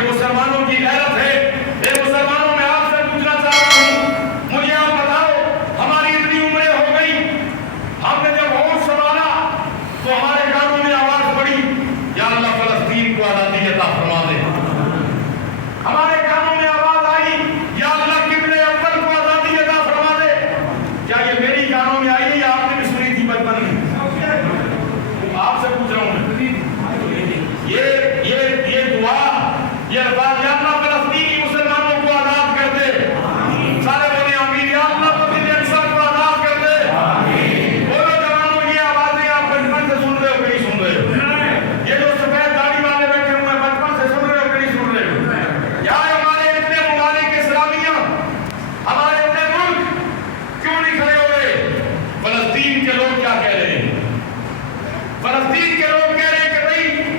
یہ مسلمانوں کی غیرت ہے. اے مسلمانوں میں آپ سے پوچھنا چاہ رہا ہوں, مجھے آپ بتاؤ, ہماری اتنی عمریں ہو گئی, ہم نے جب ہوش سنبھالا تو ہمارے کانوں میں آواز پڑی, یا اللہ فلسطین کو آزادی عطا فرما دے. ہمارے کانوں میں آواز آئی, یا اللہ قبلہ اول کو آزادی عطا فرما دے. کیا یہ میری کانوں میں آئی یا آپ نے بھی سنی تھی بچپن میں؟ آپ سے پوچھ رہا ہوں میں. یہ دعا, یہ الفاظ, یا اللہ فلسطینی مسلمانوں کو آزاد کر دے. سارے بولے آمین. یا اللہ مسجد اقصی کو آزاد کر دے. بولو جوانوں, یہ آوازیں آپ بچپن سے سن رہے ہو کہ نہیں سن رہے ہو؟ یہ جو سفید داڑھی والے بیٹھے ہوئے ہیں, بچپن سے سن رہے ہو کہ نہیں سن رہے ہو؟ یا ہمارے اتنے ممالک اسلامیہ, ہمارے اتنے ملک کیوں نہیں کھڑے ہو رہے؟ فلسطین کے لوگ کیا کہہ رہے ہیں؟ فلسطین کے لوگ کہہ رہے ہیں کہ نہیں,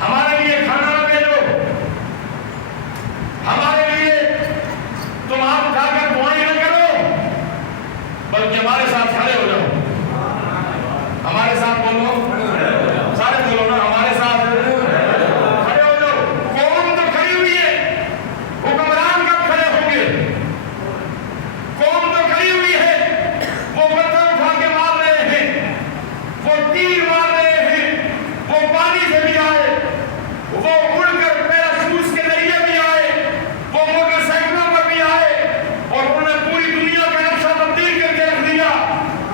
ہمارے لیے کھانا نہ بھیجو, ہمارے لیے تم آپ کھا کر دعائیں نہ کرو, بلکہ ہمارے ساتھ کھڑے ہو جاؤ. ہمارے ساتھ بولو, سارے بولو نا, ہمارے ساتھ کھڑے ہو جاؤ. قوم تو کھڑی ہوئی ہے, حکمران کب کھڑے ہوں گے؟ قوم تو کھڑی ہوئی ہے, وہ پتھر اٹھا کے مار رہے ہیں, وہ تیر مار رہے ہیں, وہ پانی سے بھی آئے, وہ اڑ کر پیراشوٹ کے ذریعے بھی آئے, وہ موٹر سائیکلوں پر بھی آئے, اور انہوں نے پوری دنیا کا نقشہ تبدیل کر کے رکھ دیا.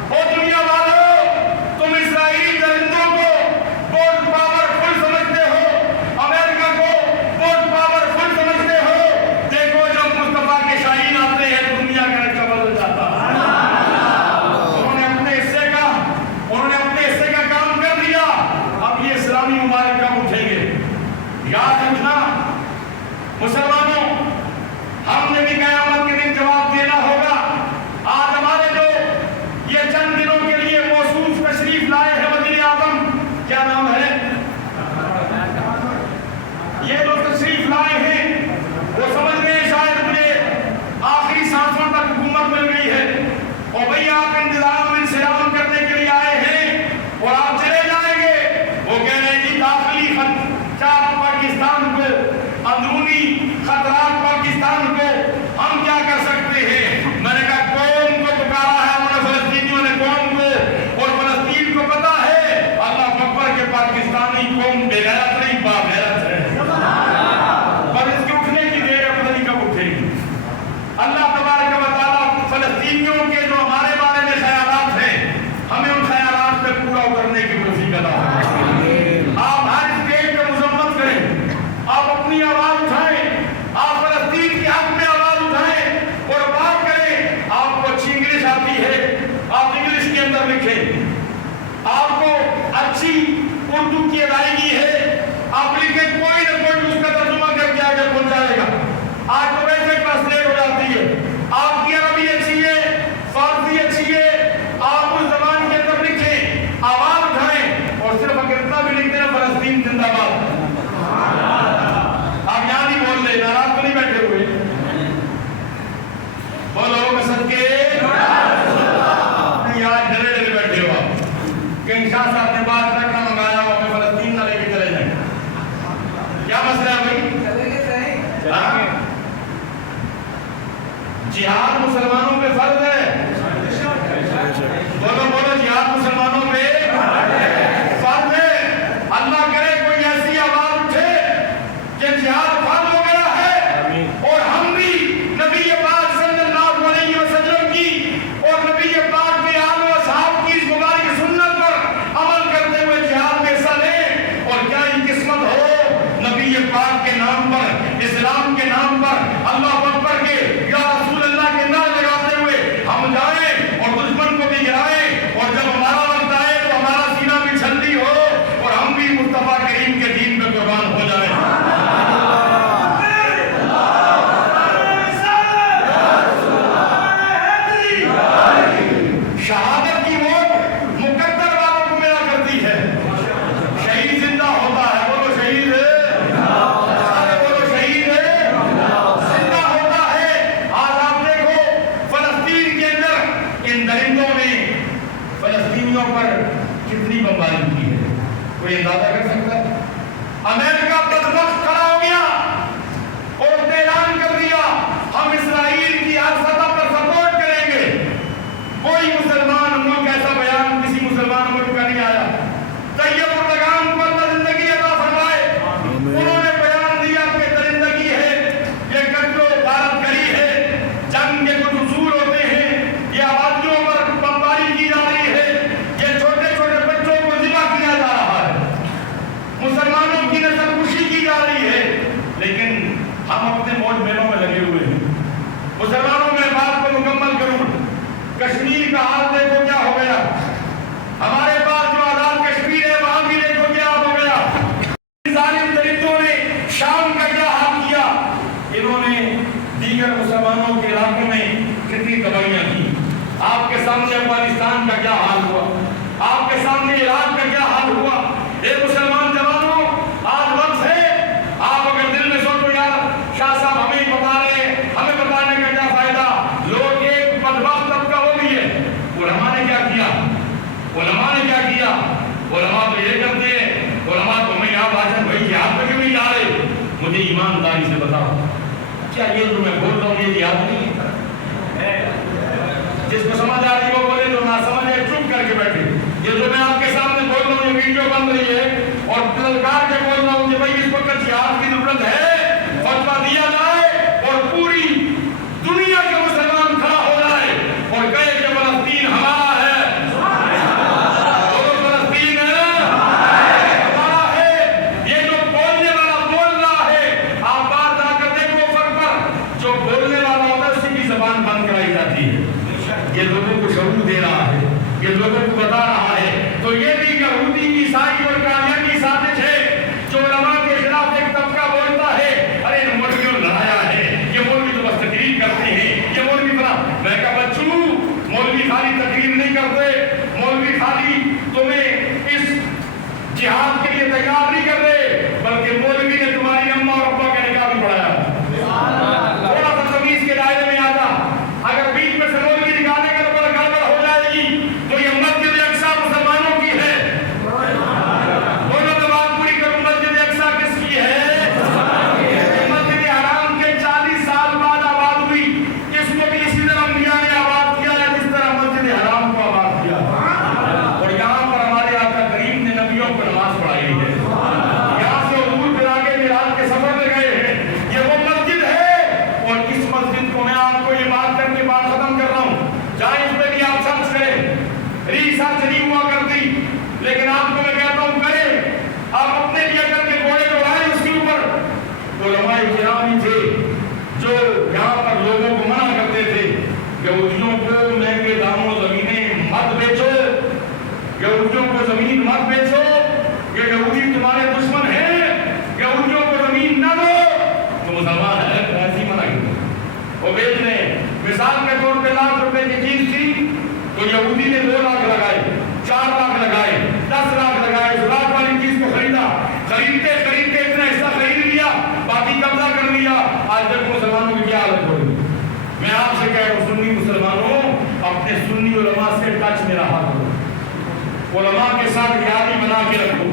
اور دنیا والوں, تم اسرائیلی درندوں کو بہت پاورفل سمجھتے ہو, امریکہ کو بہت پاورفل سمجھتے ہو. دیکھو جب مصطفیٰ کے شاہین آتے ہیں تو دنیا کا نقشہ بدل جاتا ہے. انہوں نے اپنے حصے کا کام کر دیا. اب یہ اسلامی ممالک کب اٹھیں گے؟ یاد رکھنا مسلمانوں, ہم نے بھی قیامت کے دن جواب دینا ہوگا. آج ہمارے جو یہ چند دنوں کے لیے موصوف تشریف لائے ہیں وزیر اعظم, کیا نام ہے, یہ جو تشریف لائے ہیں وہ سمجھ رہے ہیں شاید مجھے آخری سانسوں تک حکومت مل گئی ہے, اور بھئی آپ انتظام انسلام کرنے کے لیے آئے ہیں اور آپ چلے جائیں گے. وہ کہہ رہے ہیں جی داخلی خدشات پاکستان کو, اندرونی خطرات پاکستان کو, ہم کیا کر سکتے ہیں؟ میں نے کہا قوم کو پکارا ہے ہم نے, فلسطینیوں نے قوم کو, اور فلسطین کو پتا ہے اللہ اکبر کے پاکستانی قوم بے غیرت نہیں باغیرت ہے. پر اس کے اٹھنے کی دیر ہے, پتہ نہیں کب اٹھے گی. اللہ تبارک و تعالیٰ فلسطینیوں کے جو ہمارے بارے میں خیالات ہیں, ہمیں ان خیالات پہ پورا اترنے کی توفیق عطا فرمائے. آپ ہر اسٹیج پہ مذمت کریں, آپ اپنی آواز اٹھائیں, آپ فلسطین کے حق میں آواز اٹھائیں اور بات کریں. آپ کو اچھی انگلش آتی ہے, آپ انگلش کے اندر لکھیں. آپ کو اچھی اردو کی ادائیگی ہے, آپ لکھیں, کوئی نہ کوئی اس کا ترجمہ کر کے آگے پہنچائے گا. آج تو ویسے ٹرانسلیٹ ہو جاتی ہے. آپ کی عربی اچھی ہے, فارسی اچھی ہے, آپ اس زبان کے اندر لکھیں, آواز اٹھائیں, اور صرف اگر اتنا بھی لکھ دیں فلسطین زندہ باد. آپ یہاں نہیں بول رہے, ناراض تو نہیں بیٹھے ہوئے؟ بولو قسم کے نہیں, آج ڈرے ڈرے بیٹھے ہو آپ. کہیں شاہ صاحب نے بات رکھنا منگایا ہو, ہمیں فلسطین نہ لے کے چلے جائیں. کیا مسئلہ ہے بھائی؟ جہاد مسلمانوں پہ فرض ہے. بولو بولو, جہاد مسلمانوں پہ فرض ہے. اللہ کرے کوئی ایسی آواز اٹھے کہ جہاد فرض ہو گیا ہے, اور ہم بھی نبی پاک صلی اللہ علیہ وسلم کی اور نبی پاک کے آل و اصحاب کی اس مبارک سنت پر عمل کرتے ہوئے جہاد میں حصہ لیں. اور کیا یہ قسمت ہو نبی پاک کے نام پر, اسلام کے نام پر, اللہ اکبر کے یا رسول اللہ کے نام لگاتے ہوئے ہم جائیں اور دشمن کو بھی گرائیں اور لیکن ہم اپنے موج میلوں میں لگے ہوئے ہیں۔ مسلمانوں میں بات کو مکمل کروں، کشمیر کا حال دیکھو کیا ہو گیا، ہمارے پاس جو آزاد کشمیر ہے وہاں بھی دیکھو کیا ہو گیا۔ ظالم درندوں نے شام کا کیا حال کیا، انہوں نے دیگر مسلمانوں کے علاقوں میں کتنی تباہیاں کی۔ آپ کے سامنے افغانستان کا کیا حال ہوا، آپ کے سامنے عراق کا کیا حال ہوا۔ اے مسلمان جوانوں، آج وقت ہے، آپ اگر دل میں سوچو یار شاہ صاحب ہمیں بتا رہے ہیں، ہمیں بتانے کا کیا فائدہ، لوگ ایک بدبخت طبقہ وہ بھی ہے۔ علماء نے کیا کیا، علماء نے کیا کیا، علماء تو یہ کرتے ہیں، علماء تو میں یہاں بھاجن بھائی جہاد پہ کیوں نہیں جا رہے، مجھے ایمانداری سے بتاؤ کیا یہ جو میں بول رہا ہوں یہ جہاد نہیں ہے؟ جس کو سمجھ آ رہی وہ بولے، جو نہ سمجھے چپ کر کے بیٹھے۔ یہ جو میں آپ کے سامنے بول رہا ہوں یہ ویڈیو بن رہی ہے اور للکار کے بول رہا ہوں کہ بھائی اس وقت جہاد کی ضرورت ہے، فتویٰ دیا جائے اور پوری دنیا کے مسلمان کھڑا ہو جائے اور کہے کہ فلسطین ہمارا ہے، فلسطین ہمارا ہے۔ یہ جو بولنے والا بول رہا ہے، آپ بات جا کر دیکھو فرق پر، جو بولنے والا ہوتا ہے اسی کی زبان بند کرائی جاتی ہے۔ یہ لوگوں کو شعور دے رہا ہے، یہ لوگوں کو بتا رہا ہے۔ تو یہ بھی یہودی عیسائی اور قادیانی کی سازش ہے، جو علماء کے خلاف ایک طبقہ بولتا ہے ارے ان مولویوں نے لڑایا ہے، یہ مولوی تو بس تقریر کرتے ہیں، یہ مولوی بنا۔ میں کہا بچوں، مولوی خالی تقریر نہیں کرتے، مولوی خالی تمہیں اس جہاد کے لیے تیار نہیں کر رہے، بلکہ مولوی نے تمہاری اماں اور ابا کا نکاح بھی پڑھایا۔ تھوڑا سا تمیز کے دائرے میں آتا، اگر بیچ میں سے مولوی نکالنے کا تو گڑبڑ ہو جائے گی، تو یہ مسجد اقصیٰ مسلمانوں کی ہے۔ بولو تو بات پوری کروں، مسجد اقصیٰ کس کی ہے؟ مسجد حرام کے 40 سال بعد آباد ہوئی، اس کو بھی اسی طرح انبیاء نے آباد کیا ہے جس طرح مسجد حرام کو آباد کیا، اور یہاں پر ہمارے آقا کریم نے نبیوں کو نماز پڑھائی ہے، یہاں سے حضور پھر آگے معراج کے سفر میں گئے ہیں، یہ وہ مسجد ہے۔ اور اس مسجد کو میں آپ کو یہ بات کر کے بات ختم کر رہا ہوں، چاہے اس پہ بھی آپ سرچ کریں، ریسرچ نہیں ہوا کرتی، لیکن آپ کو میں کہتا ہوں کریں، آپ اپنے لیے کر کے گھوڑے دوڑائیں اس کے اوپر۔ علماء کرام ہی تھے جو یہاں پر لوگوں کو منع کرتے تھے، یہودیوں کو مہنگے داموں زمینیں مت بیچو، یہودیوں کو زمین مت بیچو، یہ یہودی تمہارے دشمن ہیں، یہودیوں کو زمین نہ دو۔ تو مسلمان ہے ایسی منع کی وہ بیچ رہے ہیں۔ مثال کے طور پہ ₹1,00,000 کی چیز تھی تو یہودی نے 2 لاکھ لگائے، 4 لاکھ لگائے، 10 لاکھ لگائے، اس لاکھ والی چیز کو خریدا، خریدتے خریدتے اتنا حصہ خرید لیا، باقی قبضہ کر لیا۔ آج تک مسلمانوں کی کیا حالت ہو رہی ہے؟ میں آپ سے کہہ رہا ہوں سنی مسلمانوں، اپنے سنی علماء سے ٹچ میں رہا کرو، علماء کے ساتھ یاری بنا کے رکھو،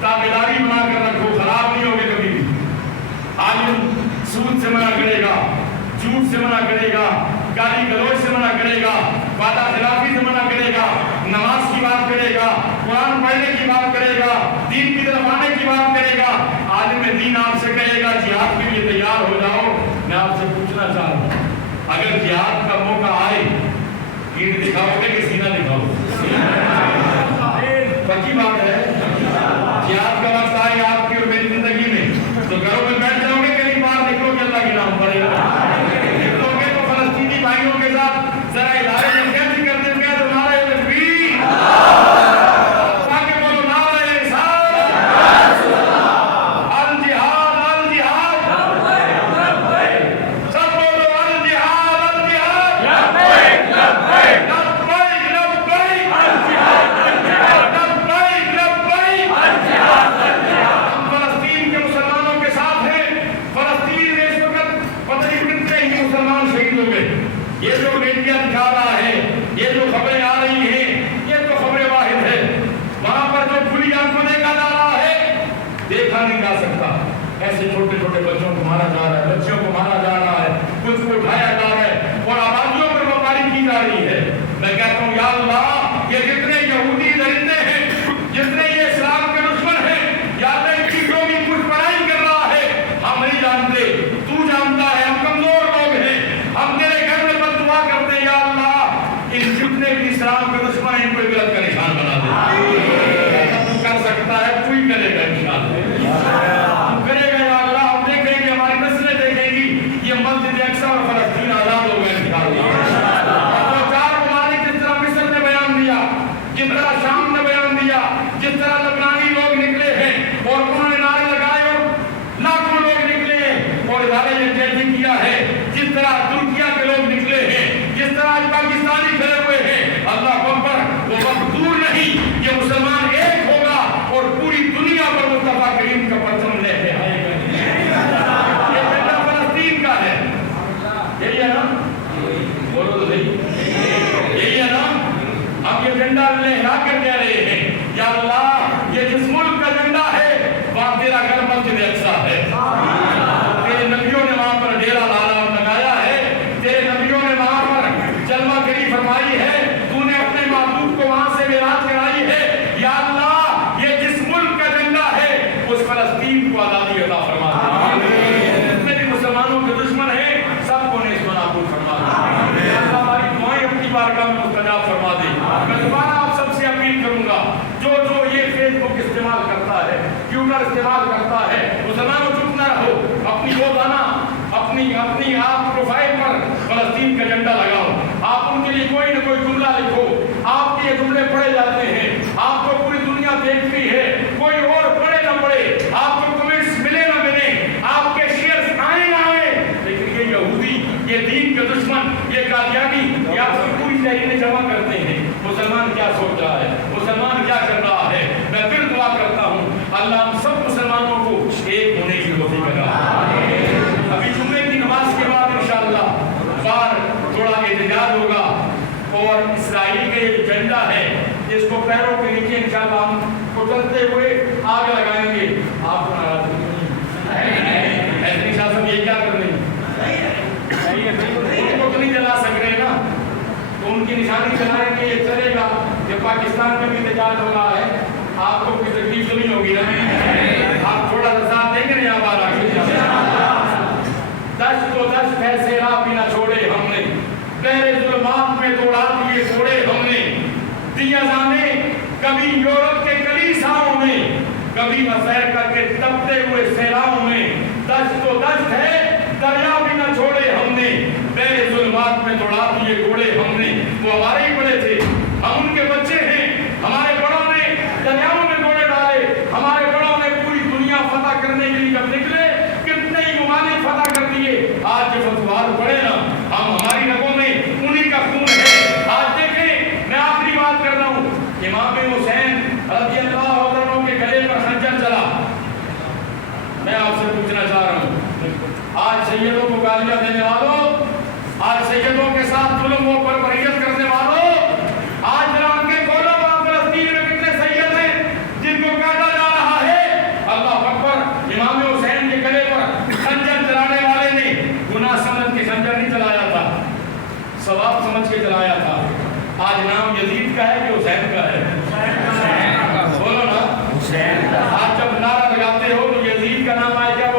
تابعداری بنا کر رکھو، خراب نہیں ہوگے کبھی بھی۔ عالم سود سے منع کرے گا، جھوٹ سے منع کرے گا، گالی گلوچ سے منع کرے گا، وعدہ خلافی سے منع کرے گا، نماز کی بات کرے گا، قرآن پڑھنے کی بات کرے گا، دین کی طرف آنے کی بات کرے گا۔ عالم دین آپ سے کہے گا جہاد کے لیے تیار ہو جاؤ۔ میں آپ سے پوچھنا چاہ رہا ہوں اگر جہاد کا موقع آئے پیٹھ دکھاؤ گے کہ سینہ دکھاؤ گے؟ پکی بات ہے، جہاد کا وقت آئے آپ کی اور میری زندگی میں تو گھروں میں بیٹھ جاؤ گے کہ نہیں باہر نکلو کہ اللہ کے نام پڑے گا؟ نکلو گے تو فلسطینی بھائیوں کے ساتھ ذرا ادارے میں کیسے کرتے ہوئے تو نعرہ تکبیر، تاکہ بولو نعرہ رسالت، الجہاد الجہاد، سب بولو الجہاد الجہاد، لبیک لبیک لبیک لبیک الجہاد الجہاد، لبیک لبیک الجہاد الجہاد۔ ہم فلسطین کے مسلمانوں کے ساتھ ہیں۔ فلسطین میں اس وقت پتہ نہیں کتنے ہی مسلمان شہید ہو گئے۔ یہ جو میڈیا دکھا رہا ہے، یہ جو خبریں آ رہی ہیں، یہ تو خبر واحد ہے۔ وہاں پر جو کھلی آنکھوں دیکھا جا رہا ہے دیکھا نہیں جا سکتا۔ ایسے چھوٹے چھوٹے بچوں کو مارا جا رہا ہے، بچوں کو مارا جا رہا ہے، کچھ کو اٹھایا جا رہا ہے اور آبادیوں پر بمباری کی جا رہی ہے۔ میں کہتا ہوں یا اللہ، یہ جتنے یہودی درندے ہیں، جتنے یہ اسلام کے دشمن ہیں، یا اللہ ان کی جو بھی کچھ بڑائی کر رہا ہے ہم نہیں جانتے، تو جانتا ہے، ہم کمزور لوگ ہیں، ہم تیرے گھر میں بد دعا کرتے ہیں یا اللہ ان جتنے بھی اسلام کے دشمن ہیں ان کو عبرت کا نشان بنا دے۔ تو کر سکتا ہے، تو ہی کرے گا انشاءاللہ، تو کرے گا یا اللہ۔ ہم دیکھیں گے اب تیرا گھر مسجد اقصی ہے، تیرے نبیوں نے وہاں پر ڈیرا لگایا ہے، تیرے نبیوں نے وہاں پر جلوہ گری فرمائی ہے، تو نے اپنے معبود کو وہاں سے معراج کرائی ہے۔ یا اللہ یہ جس ملک کا جھنڈا ہے اس فلسطین کو آزادی عطا فرما دے، جتنے بھی مسلمانوں کے دشمن ہیں سب کو نیز نابود فرما دے، اللہ ہماری دعائیں اپنی بارگاہ میں مستجاب فرما دے۔ میں دوبارہ آپ سب سے اپیل کروں گا، جو یہ فیس بک استعمال کرتا ہے، ٹویٹر استعمال کرتا ہے، مسلمانوں چپ نہ رہو، اپنی روزانہ اپنی آپ پروفائل پر فلسطین کا جھنڈا لگاؤ، آپ ان کے لیے کوئی نہ کوئی جملہ لکھو، آپ کے یہ جملے پڑھے جاتے ہیں، آپ کو پوری دنیا دیکھتی ہے، کوئی اور پڑھے نہ پڑھے، آپ کو کمنٹس ملے نہ ملے، آپ کے شیئرز آئے نہ آئے، لیکن یہ یہودی، یہ دین کے دشمن، یہ قادیانی، یہ آپ کی پوری تحریریں جمع کرتے ہیں۔ مسلمان کیا سوچ رہا ہے، مسلمان کیا کر رہا ہے؟ میں پھر دعا کرتا ہوں اللہ ہم سب مسلمانوں کو ایک ہونے کی توفیق عطا فرمائے۔ ابھی جمعے کی نماز کے بعد انشاءاللہ بار تھوڑا احتجاج ہوگا اور اسرائیل کا یہ جھنڈا ہے اس کو پیروں کے نیچے انشاءاللہ ہم کچلتے ہوئے آگ لگائیں گے۔ آپ کو ناراض ایسے شاہ صاحب یہ کیا کر رہے ہیں؟ ان کو تو نہیں جلا سک رہے نا، تو ان کی نشانی جلائیں گے، یہ چلے گا۔ جب پاکستان میں بھی احتجاج ہو رہا ہے آپ کو کوئی تکلیف تو نہیں ہوگی نا، آپ تھوڑا سا ساتھ دیں گے نا آپ آ دشت و دشت ہے سیراب بھی نہ چھوڑے ہم نے، گہرے ظلمات میں توڑا دیے کوڑے ہم نے، دیا جانے کبھی یورپ کے کلیساؤں میں، کبھی مسیر کر کے تپتے ہوئے سیلاؤں میں، دشت و دشت ہے دریا بھی نہ چھوڑے ہم نے، گہرے ظلمات میں توڑا دیے کوڑے ہم نے۔ وہ ہمارے ہی بڑے تھے، ہم ان کے بچے ہیں، ہمارے بڑوں نے دریاؤں میں کوڑے ڈالے، ہمارے بڑوں نے پوری دنیا فتح کرنے کے لیے جب نکلے کتنے ہی ممالک فتح کر دیے۔ آج جو فتوحات پڑے نا، ہم ہماری رگوں میں انہی کا خون ہے۔ آج دیکھیں میں آخری بات کر رہا ہوں، امام حسین رضی اللہ عنہ کے گلے پر خنجر چلا، میں آپ سے پوچھنا چاہ رہا ہوں آج سیدوں کو گالیاں دینے والوں، آج سیدوں کے ساتھ ظلم و بربریت کرنے والوں، آج جناب کے کھولو وہاں فلسطین میں کتنے سید ہیں جن کو کاٹا جا رہا ہے۔ اللہ اکبر، امام حسین کے گلے پر خنجر چلانے والے نے گناہ سمجھ کے خنجر نہیں چلایا تھا، ثواب سمجھ کے چلایا تھا۔ آج نام یزید کا ہے کہ حسین کا ہے؟ بولو نا، آج جب نعرہ لگاتے ہو تو یزید کا نام آئے گا